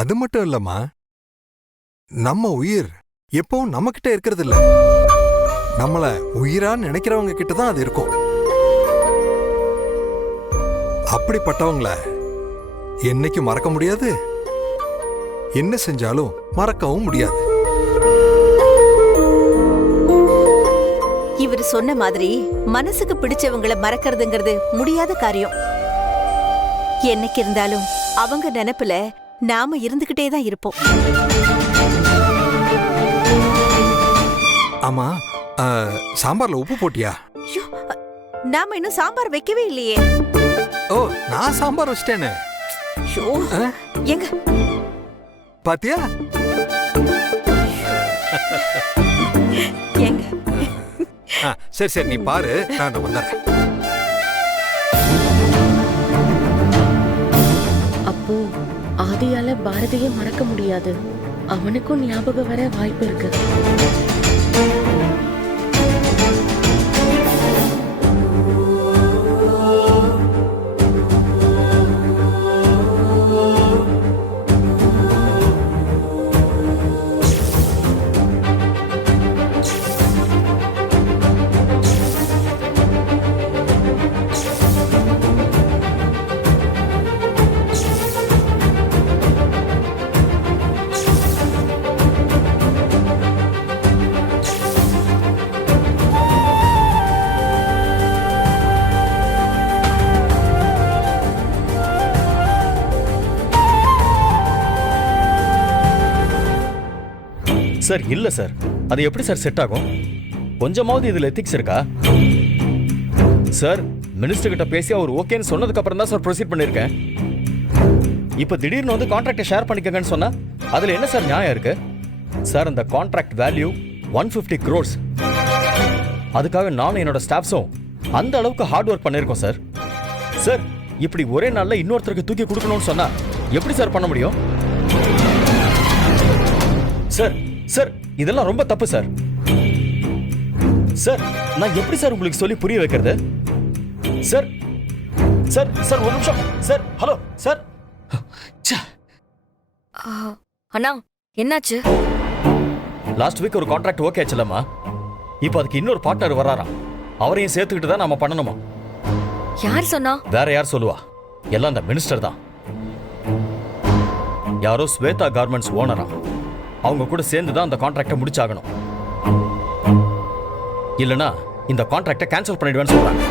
அது மட்டும் இல்லம்மா, நம்ம உயிர் எப்பவும் நம்ம கிட்ட இருக்கிறது இல்ல, நம்மள உயிரான்னு நினைக்கிறவங்க கிட்ட தான் அது இருக்கும். அப்படிப்பட்டவங்கள என்னைக்கும் மறக்க முடியாது, என்ன செஞ்சாலும் மறக்கவும் முடியாது. இவர் சொன்ன மாதிரி மனசுக்கு பிடிச்சவங்களை மறக்கிறதுங்கிறது முடியாத காரியம். என்னைக்கு இருந்தாலும் அவங்க நினைப்புல நாம இருந்துகிட்டே தான் இருப்போம். ஆமா, சாம்பார்ல உப்பு போட்டியா? நாம இன்னும் சாம்பார் வைக்கவே இல்லையே. ஓ, நான் சாம்பார் வச்சிட்டேனே. எங்க பாத்தியா? எங்க? சரி சரி, நீ பாரு, நான் வந்துடுறேன். அப்போ ஆதியால பாரதியை மறக்க முடியாது, அவனுக்கும் ஞாபகம் வர வாய்ப்பு இருக்கு. சார் இல்ல சார், அது எப்படி சார் செட் ஆகும்? கொஞ்சமாவது இதுல எத்திக்ஸ் இருக்கா சார்? மினிஸ்டர் கிட்ட பேசி அவர் ஓகேன்னு சொன்னதுக்கு அப்புறம் தான் சார் ப்ரொசீட் பண்ணிருக்கேன். இப்ப திடீர்னு வந்து கான்ட்ராக்டை ஷேர் பண்ணிக்கங்கன்னு சொன்னா அதுல என்ன சார் நியாயம் இருக்கு? சார், அந்த கான்ட்ராக்ட் வேல்யூ 150 crores. அதுக்காக நானும் என்னோட ஸ்டாஃப்ஸும் அந்த அளவுக்கு ஹார்ட் ஒர்க் பண்ணிருக்கோம் சார். சார், இப்படி ஒரே நாள்ல இன்னொருத்தருக்கு தூக்கி கொடுக்கணும்னு சொன்னா எப்படி சார் பண்ண முடியும்? சார் சார், இதெல்லாம் ரொம்ப தப்பு சார். சார், நான் எப்படி சார் உங்களுக்கு சொல்லி புரிய வைக்கிறது? சார் சார் சார் ஒரு நிமிஷம் சார். Hello sir. அண்ணா, என்னாச்சு? லாஸ்ட் வீக் ஒரு கான்ட்ராக்ட் ஓகே ஆச்சுலம்மா. இப்போ அதுக்கு இன்னொரு பார்ட்னர் வராராம். அவரையும் சேர்த்துக்கிட்டு தான் நாம பண்ணணுமா? யார் சொன்னா? வேற யார் சொல்லுவா? எல்லாம் அந்த மினிஸ்டர் தான். யாரோ ஸ்வேதா கார்மெண்ட்ஸ் ஓனரா, அவங்க கூட சேர்ந்து தான் அந்த கான்ட்ராக்டை முடிச்சாகணும். இல்லனா இந்த கான்ட்ராக்டை கேன்சல் பண்ணிடுவேன்னு சொல்றாங்க.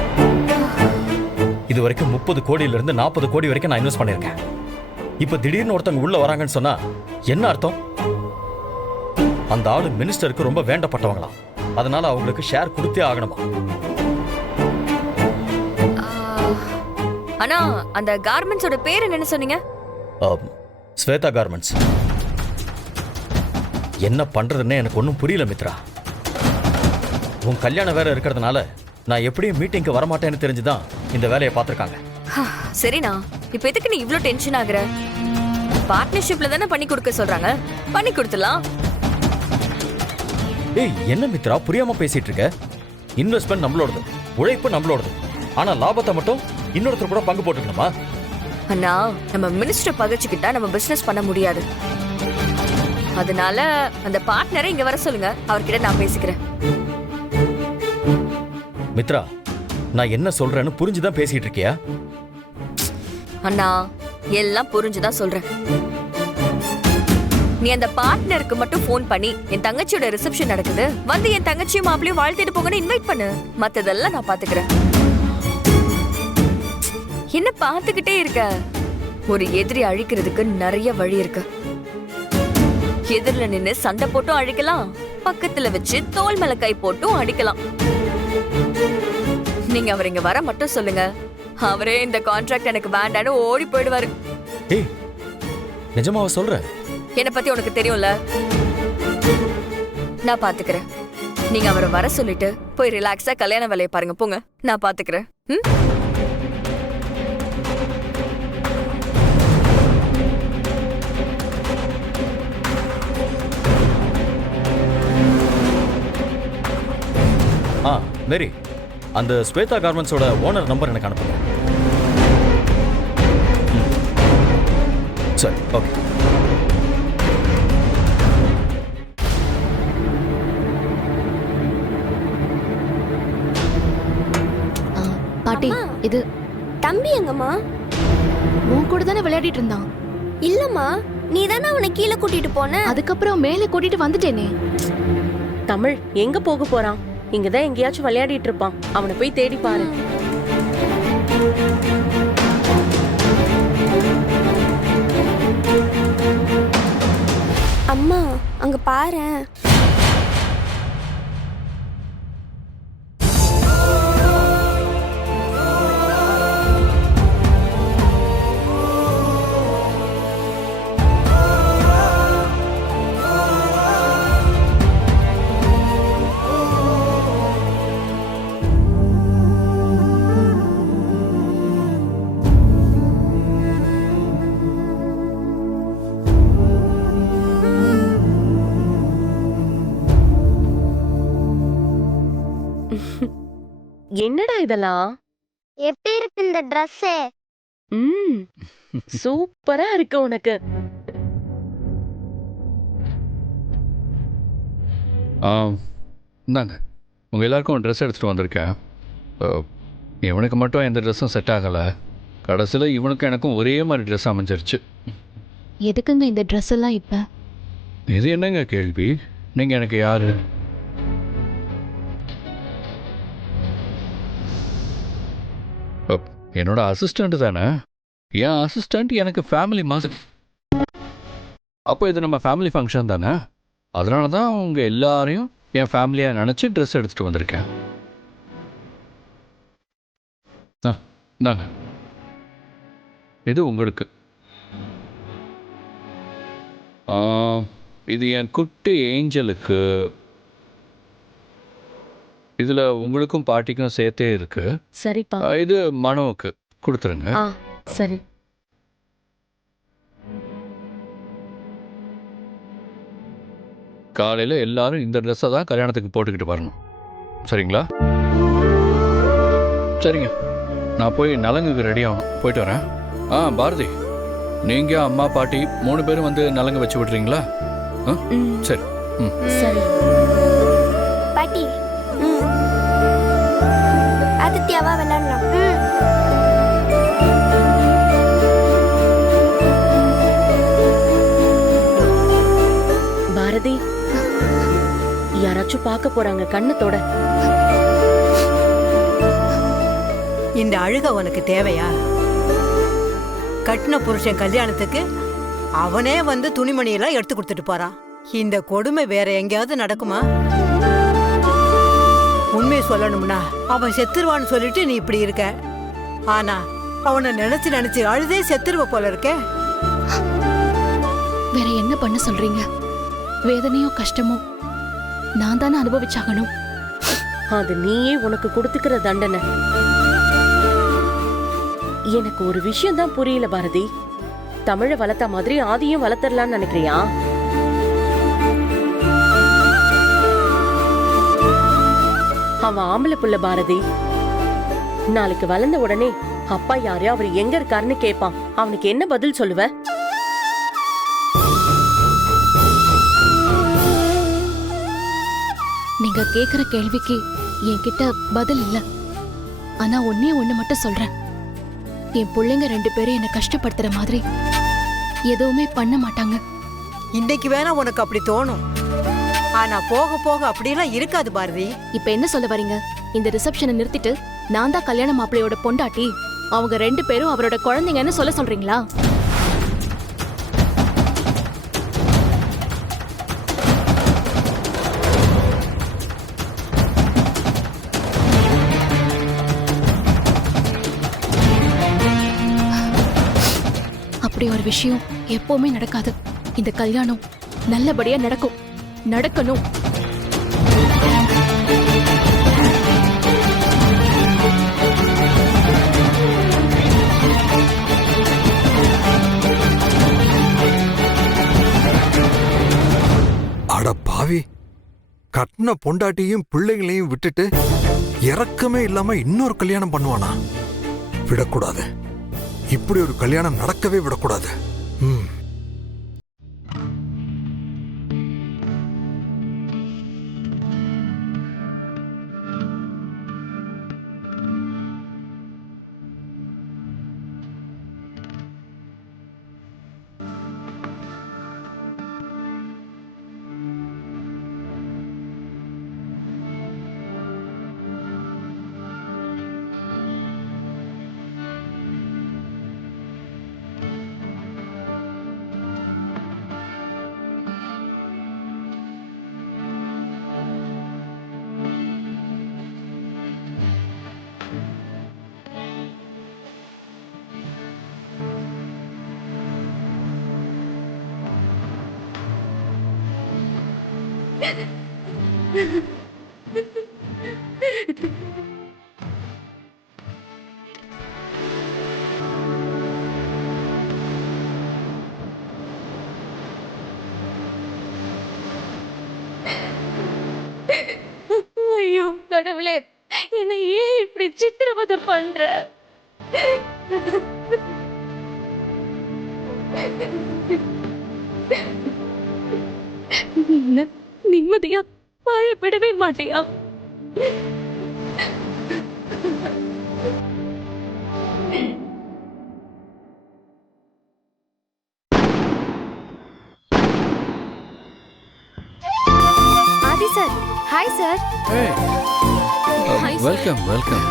இது வரைக்கும் 30 கோடியிலிருந்து 40 கோடி வரைக்கும் நான் இன்வெஸ்ட் பண்ணிருக்கேன். இப்ப திடீர்னு ஒருத்தவங்க உள்ள வராங்கன்னு சொன்னா என்ன அர்த்தம்? அந்த ஆளு மினிஸ்டருக்கு ரொம்ப வேண்டப்பட்டவங்களாம். அதனால அவங்களுக்கு ஷேர் கொடுத்தே ஆகணுமா? அண்ணா, அந்த கார்மெண்ட்ஸோட பேர் என்னன்னு சொன்னீங்க? ஸ்வேதா கார்மெண்ட்ஸ். என்ன பண்றதுன்னு எனக்கு ஒன்றும் புரியல மித்ரா. உன் கல்யாணம் வேற இருக்கிறதுனால நான் எப்படியும் மீட்டிங்க்கு வரமாட்டேன்னு தெரிஞ்சுதான் இந்த வேலையை பார்த்துருக்காங்க. சரிண்ணா, இப்ப எதுக்கு நீ இவ்ளோ டென்ஷன் ஆகுற? பார்ட்னர்ஷிப்ல தானே பண்ணி கொடுக்க சொல்றாங்க, பண்ணி கொடுத்துலாம். ஏய், என்ன மித்ரா புரியாம பேசிட்டு இருக்க? இன்வெஸ்ட்மெண்ட் நம்மளோடது, உழைப்பு நம்மளோடது. ஆனா லாபத்தை மட்டும் இன்னொருத்தர் கூட பங்கு போட்டுக்கணுமா? அண்ணா, நம்ம மினிஸ்டர் பகச்சுக்கிட்டா நம்ம பிசினஸ் பண்ண முடியாது. அதனால அந்த பார்ட்னரை இங்க வர சொல்லுங்க, அவர்கிட்ட நான் பேசிக்கிறேன். மித்ரா, நான் என்ன சொல்றேன்னு புரிஞ்சுதான் பேசிட்டு இருக்கியா? அண்ணா, எல்லாம் புரிஞ்சுதான் சொல்றேன். நீ அந்த பார்ட்னருக்கு மட்டும் போன் பண்ணி என் தங்கச்சியோட ரிசப்ஷன் நடக்குது, வந்து என் தங்கச்சியும் மாப்பிளையும் வாழ்த்திட்டு போங்கன்னு இன்வைட் பண்ணு. மத்ததெல்லாம் நான் பாத்துக்கிறேன். என்ன பாத்துக்கிட்டே இருக்க? ஒரு எதிரி அழிக்கிறதுக்கு நிறைய வழி இருக்கு. எதிரில நின்னு சண்டை போட்டும் அழிக்கலாம், பக்கத்துல வச்சு தோல் மேல கை போட்டும் அடிக்கலாம். நீங்க அவர் இங்க வர மட்டும் சொல்லுங்க, அவரே இந்த கான்ட்ராக்ட் எனக்கு வேண்டான்னு ஓடி போயிடுவாரு. ஏய், நிஜமாவா சொல்ற? என்ன பத்தி உனக்கு தெரியும்ல, நான் பாத்துக்கிறேன். நீங்க அவரை வர சொல்லிட்டு போய் ரிலாக்ஸா கல்யாண வேலையை பாருங்க, போங்க, நான் பாத்துக்கிறேன். மேரி, அந்த ஸ்வேதா கார்மெண்ட்ஸோட ஓனர் நம்பர் எனக்கு அனுப்புங்க. சரி, ஓகே. இது தம்பி எங்கம்மா? உன் கூட தானே விளையாடிட்டு இருந்தான். இல்லம்மா, நீ தானே அவனை கீழே கூட்டிட்டு போன. அதுக்கப்புறம் மேலே கூட்டிட்டு வந்துட்டேனே. தமிழ் எங்க போக போறான்? இங்கதான் எங்கேயாச்சும் விளையாடிட்டு இருப்பான். அவனை போய் தேடி பாரு. அம்மா, அங்க பாரேன். என்னடா இதெல்லாம்? எப்படி இருக்கு இந்த Dress? சூப்பரா இருக்கு உனக்கு. இந்தாங்க, உங்கள் எல்லாருக்கும் ட்ரெஸ் எடுத்துகிட்டு வந்திருக்கேன். இவனுக்கு மட்டும் எந்த ட்ரெஸ்ஸும் செட் ஆகலை. கடைசியில் இவனுக்கும் எனக்கும் ஒரே மாதிரி ட்ரெஸ் அமைஞ்சிருச்சு. எதுக்குங்க இந்த ட்ரெஸ் எல்லாம் இப்ப? இது என்னங்க கேள்வி? நீங்கள் எனக்கு யார்? என்னோட அசிஸ்டண்ட் தானே. என் அசிஸ்டண்ட் எனக்கு ஃபேமிலி மாதிரி. அப்போ இது நம்ம ஃபேமிலி ஃபங்க்ஷன் தானே. அதனால தான் உங்கள் எல்லாரையும் என் ஃபேமிலியாக நினச்சி ட்ரெஸ் எடுத்துகிட்டு வந்திருக்கேன். இந்தாங்க, இது உங்களுக்கு. இது என் குட்டி ஏஞ்சலுக்கு. இதில் உங்களுக்கும் பாட்டிக்கும் சேர்த்தே இருக்கு. சரிப்பா. இது மனோவுக்கு கொடுத்துருங்க. சரி. காலையில் எல்லாரும் இந்த ட்ரெஸ்ஸை தான் கல்யாணத்துக்கு போட்டுக்கிட்டு வரணும். சரிங்களா? சரிங்க, நான் போய் நலங்குக்கு ரெடி ஆகணும். போயிட்டு வரேன். பாரதி, நீங்கள் அம்மா பாட்டி 3 பேரும் வந்து நலங்கு வச்சு விட்றீங்களா? சரி. சரி. பாட்டி, ஆதித்யாவா விளையாடலாம். பாரதி, யாராச்சும் பார்க்க போறாங்க, கண்ணத்தோட. இந்த அழுக உனக்கு தேவையா? கட்டின புருஷன் கல்யாணத்துக்கு அவனே வந்து துணிமணியெல்லாம் எடுத்து கொடுத்துட்டு போறான். இந்த கொடுமை வேற எங்கேயாவது நடக்குமா? உண்மையை சொல்லணும்னா அவன் செத்துருவான்னு சொல்லிட்டு நீ இப்படி இருக்க. ஆனா அவனை நினைச்சு நினைச்சு அழுதே செத்துருவ போல இருக்க. வேற என்ன பண்ண சொல்றீங்க? வேதனையோ கஷ்டமோ நான் தானே அனுபவிச்சாகணும். அது நீயே உனக்கு கொடுத்துக்கிற தண்டனை. எனக்கு ஒரு விஷயம் தான் புரியல பாரதி. தமிழை வளர்த்த மாதிரி ஆதியும் வளர்த்தரலான்னு நினைக்கிறியா? அவன் ஆம்பளை புள்ள பாரதி. நாளைக்கு வளர்ந்த உடனே அப்பா யாரு, அவர் எங்க இருக்காருன்னு கேட்பான். அவனுக்கு என்ன பதில் சொல்லுவ? நீங்க கேக்குற கேள்விக்கு என்கிட்ட பதில் இல்ல. ஆனா ஒன்னே ஒண்ணு மட்டும் சொல்றேன். என் பிள்ளைங்க 2 பேரும் என்ன கஷ்டப்படுத்துற மாதிரி எதுவுமே பண்ண மாட்டாங்க. இன்னைக்கு வேணா உனக்கு அப்படி தோணும். ஆனா போக போக அப்படியெல்லாம் இருக்காது பாரதி. இப்ப என்ன சொல்ல வரீங்க? இந்த ரிசப்ஷனை நிறுத்திட்டு நான் தான் கல்யாண மாப்பிள்ளையோட பொண்டாட்டி, அவங்க 2 பேரும் அவரோட குழந்தைங்கன்னு சொல்ல சொல்றீங்களா? அப்படி ஒரு விஷயம் எப்பவுமே நடக்காது. இந்த கல்யாணம் நல்லபடியா நடக்கணும். அட பாவி, கட்டின பொண்டாட்டியும் பிள்ளைகளையும் விட்டுட்டு இறக்கமே இல்லாம இன்னொரு கல்யாணம் பண்ணுவானா? விடக்கூடாது. இப்படி ஒரு கல்யாணம் நடக்கவே விடக்கூடாது. ஐயோ கடவுளே, என்னை ஏன் இப்படி சித்திரவதை பண்ற? என்ன நிம்மதியா வாழப்படவே மாட்டியா? Aadhi sir, hi sir. Welcome welcome.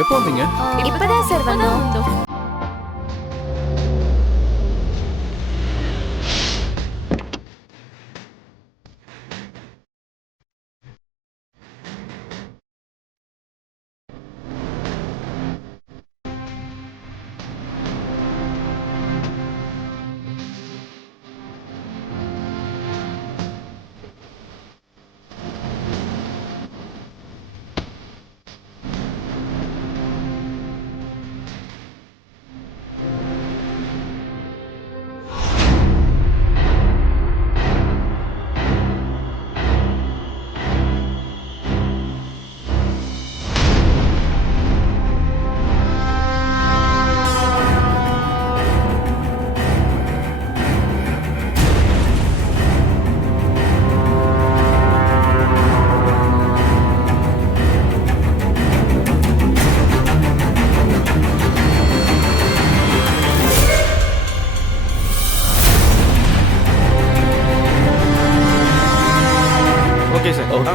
எப்போ வந்தீங்க? இப்பதான் சார் வந்தோம்.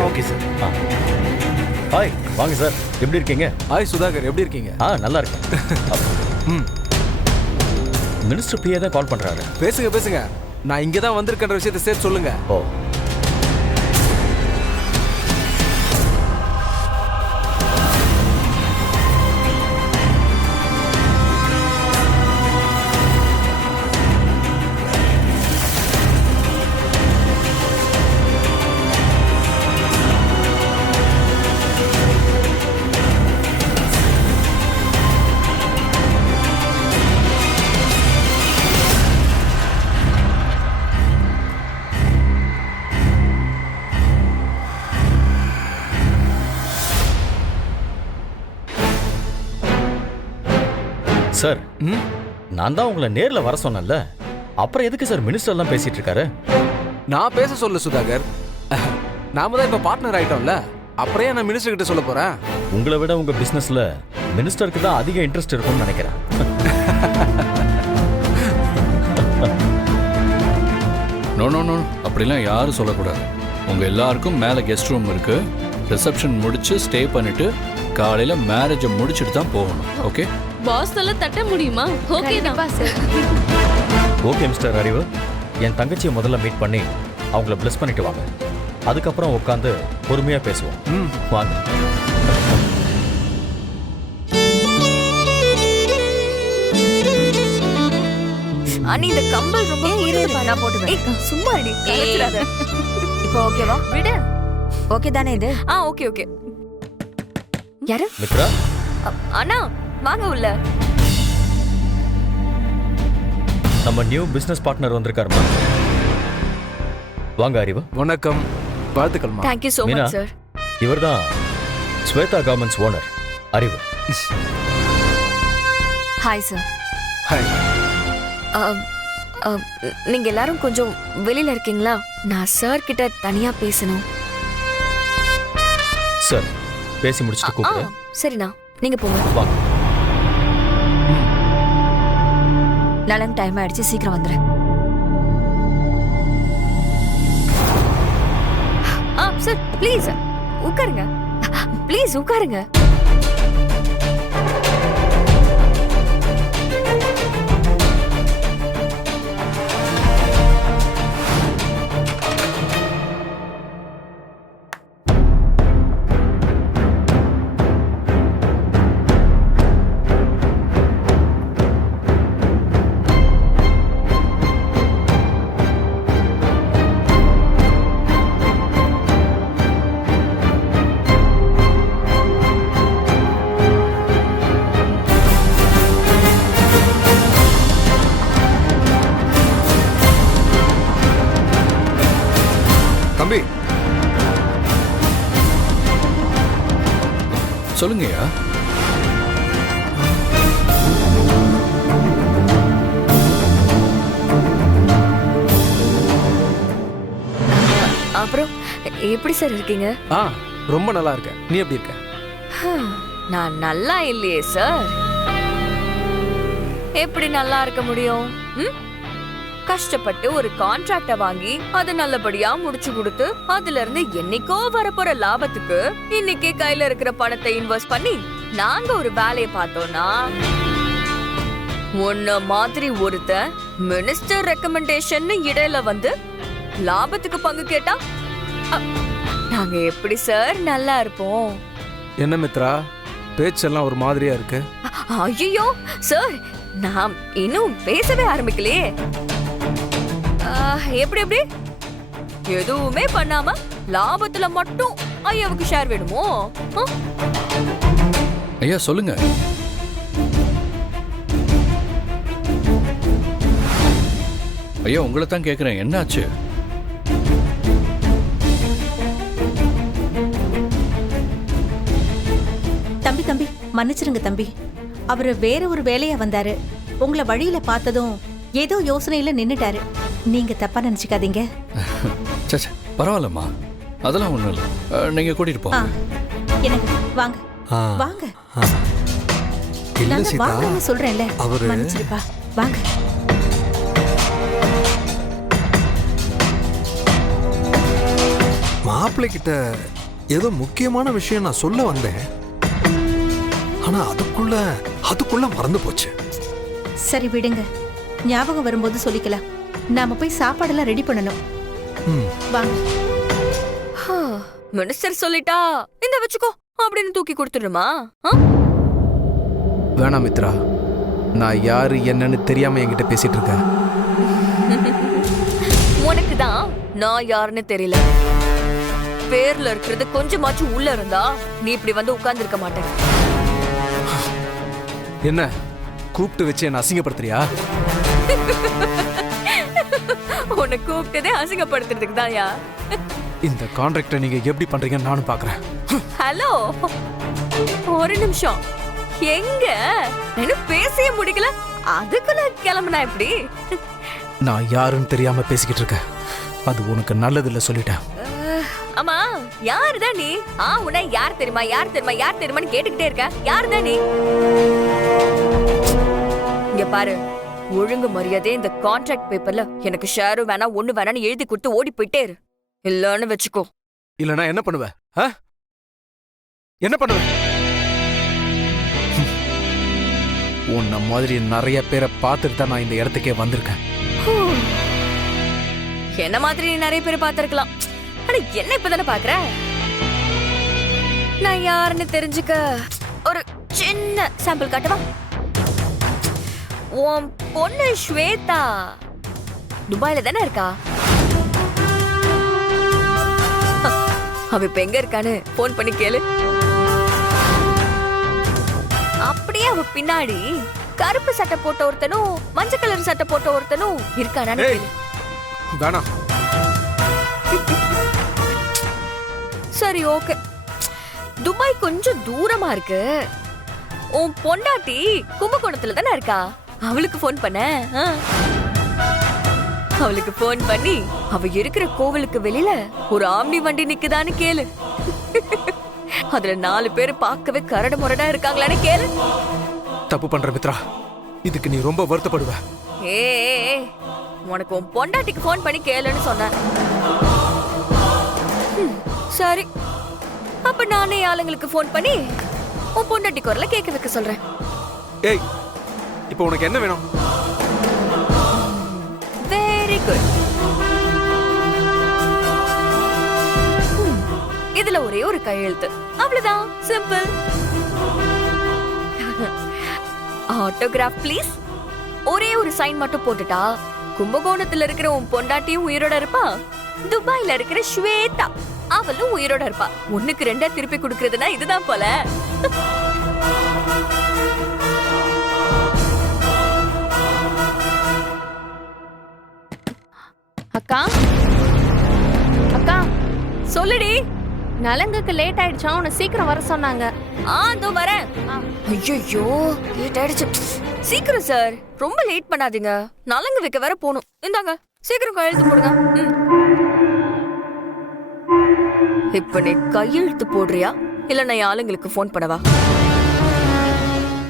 Okay sir. ஹாய், வாங்க சார். எப்படி இருக்கீங்க? ஹாய் சுதாகர், எப்படி இருக்கீங்க? நல்லா இருக்கேன். மினிஸ்டர் பிஏ தான் கால் பண்றாரு. பேசுங்க பேசுங்க. நான் இங்கே தான் வந்திருக்கின்ற விஷயத்தை சேர்த்து சொல்லுங்க. ஓ, சார், நான் தான் உங்களை நேர்ல வர சொன்னேன்ல, அப்புறம் எதுக்கு சார் மினிஸ்டர் எல்லாம் பேசிட்டு இருக்காரு? நான் பேச சொல்ல சுதாகர், நாம தான் இப்ப பார்ட்னர் ஆயிட்டோம்ல, அப்புறம் ஏன் நான் மினிஸ்டர் கிட்ட சொல்ல போறேன்? உங்களை விட உங்க பிசினஸ்ல மினிஸ்டருக்கு தான் அதிக இன்ட்ரெஸ்ட் இருக்கும்னு நினைக்கிறேன். நோ நோ நோ, அப்படிலாம் யாரும் சொல்லக்கூடாது. உங்க எல்லாருக்கும் மேலே கெஸ்ட் ரூம் இருக்கு. ரிசப்ஷன் முடிச்சு ஸ்டே பண்ணிட்டு காலையில மேரேஜை முடிச்சுட்டு தான் போகணும். ஓகே? பாஸ் எல்லாம் தட்ட முடியுமா? ஓகே தான் சார். ஓகே மிஸ்டர் அறிவு, என் தங்கச்சியை முதல்ல மீட் பண்ணி அவங்கள பிளஸ் பண்ணிட்டு வாங்க. அதுக்கப்புறம் உட்காந்து பொறுமையா பேசுவோம். வாங்க. அனி, இந்த கம்பல் ரொம்ப நான் போட்டுவேன். சும்மா அடி. இப்போ ஓகேவா? விடு. ஓகே தானே இது? Okay okay. யாரு? மித்ரா. அண்ணா வாங்க உள்ள. நம்ம நியூ பிசினஸ் பார்ட்னர் வந்திருக்காருமா. வாங்க அறிவு. வணக்கம், வாழ்த்துக்கள்மா. Thank you so Meena, much sir. இவர்தான் ஸ்வேதா கார்மெண்ட்ஸ் ஓனர் அறிவு. Hi sir. ஹாய். நீங்க எல்லாரும் கொஞ்சம் வெளியில இருக்கீங்களா? நான் சார் கிட்ட தனியா பேசணும். சார், பேசி முடிச்சுட்டு கூப்பிடுறேன். சரிண்ணா, நீங்க போங்க. வாங்க. நலன் டைம் ஆயிடுச்சு, சீக்கிரம் வந்துடுறேன். சார் ப்ளீஸ் உட்காருங்க. ப்ளீஸ் உட்காருங்க. தம்பி, சொல்லுங்கய்யா. அப்புறம் எப்படி சார் இருக்கீங்க? ரொம்ப நல்லா இருக்கேன். நீ எப்படி இருக்க? நான் நல்லா இல்லையே சார். எப்படி நல்லா இருக்க முடியும்? கஷ்டப்பட்டு ஒரு கான்ட்ராக்ட வாங்கி அதை நல்லபடியா முடிச்சு கொடுத்து அதுல இருந்து என்னைக்கோ வரப்போற லாபத்துக்கு இன்னைக்கே கையில இருக்கிற பணத்தை இன்வெஸ்ட் பண்ணி நாங்க ஒரு வேலையை பார்த்தோம்னா உன்ன மாதிரி ஒருத்த மினிஸ்டர் ரெக்கமெண்டேஷன் இடையில வந்து லாபத்துக்கு பங்கு கேட்டா நாங்க எப்படி சார் நல்லா இருப்போம்? என்ன மித்ரா, பேச்செல்லாம் ஒரு மாதிரியா இருக்கு. ஐயோ சார், நான் இன்னும் பேசவே ஆரம்பிக்கலையே. எப்படி எப்படி எதுவுமே பண்ணாம லாபத்துல மட்டும் ஐயாவுக்கு ஷேர் வேணுமோ? ஐயா சொல்லுங்க. ஐயா உங்களை தான் கேட்குறேன், என்னாச்சு? தம்பி தம்பி மன்னிச்சிருங்க தம்பி. அவரு வேற ஒரு வேலையா வந்தாரு. உங்களை வழியில பார்த்ததும் ஏதோ யோசனையில நின்னுட்டாரு. நீங்க தப்பா நினைச்சுக்காதீங்க. சச்சா பரவாயில்லம்மா, அதெல்லாம் ஒண்ணும் இல்லை. நீங்க கூட்டிட்டு போங்க. எனக்கு வாங்க வாங்க. இல்ல நான் சீதா, வாங்கன்னு சொல்றேன்ல. அவரு மன்னிச்சிருப்பா, வாங்க. மாப்பிள்ளை கிட்ட ஏதோ முக்கியமான விஷயம் நான் சொல்ல வந்தேன். ஆனா அதுக்குள்ள மறந்து போச்சு. சரி விடுங்க, ஞாபகம் வரும்போது சொல்லிக்கலாம். நாம போய் சாப்பாடெல்லாம் ரெடி பண்ணணும். வாங்க. மினிஸ்டர் சொல்லிட்டா இந்த வச்சுக்கோ அப்படின்னு தூக்கி கொடுத்துடுமா? வேணாம் மித்ரா, நான் யாரு என்னன்னு தெரியாம என்கிட்ட பேசிட்டு இருக்கேன். உனக்கு தான் நான் யாருன்னு தெரியல. பேர்ல இருக்கிறது கொஞ்சமாச்சும் உள்ள இருந்தா நீ இப்படி வந்து உட்கார்ந்து இருக்க மாட்டேன். என்ன கூப்பிட்டு வச்சு என்ன அசிங்கப்படுத்துறியா? உன்னை கூப்பிட்டதே அசிங்கப்படுத்துறதுக்கு தான்யா. இந்த கான்ட்ராக்டை நீங்க எப்படி பண்றீங்கன்னு நானும் பாக்குறேன். ஹலோ, ஒரு நிமிஷம். எங்க இன்னும் பேசிய முடிக்கல, அதுக்குள்ள கிளம்புனா எப்படி? நான் யாருன்னு தெரியாம பேசிக்கிட்டு இருக்கேன். அது உனக்கு நல்லது இல்ல, சொல்லிட்டேன். ஆமா, யாருதான் நீ? உன்னை யார் தெரியுமா, யார் தெரியுமா, யார் தெரியுமான்னு கேட்டுக்கிட்டே இருக்க. யாருதான் நீ? இங்க பாரு, ஒழுங்கு மரியாதை இந்த கான்ட்ராக்ட் பேப்பர்ல எனக்கு ஷேரும் வேணா ஒண்ணு வேணான்னு எழுதி கொடுத்து ஓடி போயிட்டே இரு. இல்லன்னு வச்சுக்கோ. இல்லனா என்ன பண்ணுவ? என்ன பண்ணுவ? உன்ன மாதிரி நிறைய பேரை பார்த்துட்டு தான் நான் இந்த இடத்துக்கே வந்திருக்கேன். என்ன மாதிரி நீ நிறைய பேரை பார்த்திருக்கலாம். ஆனா என்ன இப்பதானே பாக்குற? நான் யாருன்னு தெரிஞ்சுக்க ஒரு சின்ன சாம்பிள் காட்டவா? உன் பொண்ணு ஸ்வேதா துபாயில தானே இருக்கா? அவ இப்ப எங்க இருக்கான்னு போன் பண்ணி கேளு. அப்படியே அவ பின்னாடி கருப்பு சட்டை போட்ட ஒருத்தனும் மஞ்சள் கலர் சட்டை போட்ட ஒருத்தனும் இருக்கானான்னு கேளு. வேணாம். சரி ஓகே, துபாய் கொஞ்சம் தூரமா இருக்கு. உன் பொண்டாட்டி கும்பகோணத்துல தானே இருக்கா? அவளுக்கு போன் பண்ண. அவளுக்கு போன் பண்ணி அவ இருக்கிற கோவிலுக்கு வெளியில ஒரு ஆம்னி வண்டி நிக்குதான்னு கேளு. அதுல 4 பேர் பார்க்கவே கரடு முரடா இருக்காங்களான்னு கேளு. தப்பு பண்ற மித்ரா, இதுக்கு நீ ரொம்ப வருத்தப்படுவ. ஏ, உனக்கு உன் பொண்டாட்டிக்கு போன் பண்ணி கேளுன்னு சொன்னேன். சரி, அப்ப நானே ஆளுங்களுக்கு போன் பண்ணி உன் பொண்டாட்டி குரல கேட்க வைக்க சொல்றேன். ஏய், இப்போ உனக்கு என்ன வேணும்? Very good. இதுல ஒரே ஒரு கையெழுத்து, அவ்வளவுதான். சிம்பிள். Autograph please. ஒரே ஒரு சைன் மட்டும் போட்டுட்டா கும்பகோணத்துல இருக்கிற உன் பொண்டாட்டியும் உயிரோட இருப்பா, துபாயில இருக்கிற ஸ்வேதா அவளும் உயிரோட இருப்பா. 1க்கு 2 திருப்பி கொடுக்கறதுனா இதுதான் போல. அக்கா, அக்கா, சொல்லுடி. நலங்குக்கு லேட் ஆயிடுச்சா, உன்னை சீக்கிரம் வர சொன்னாங்க. அதோ வரேன். ஐயோ லேட் ஆயிடுச்சு. சீக்கிரம் சார், ரொம்ப லேட் பண்ணாதீங்க. நலங்கு வைக்க வேற போகணும். இந்தாங்க சீக்கிரம் கையெழுத்து போடுங்க. இப்ப நீ கையெழுத்து போடுறியா இல்ல நான் ஆளுங்களுக்கு போன் பண்ணவா?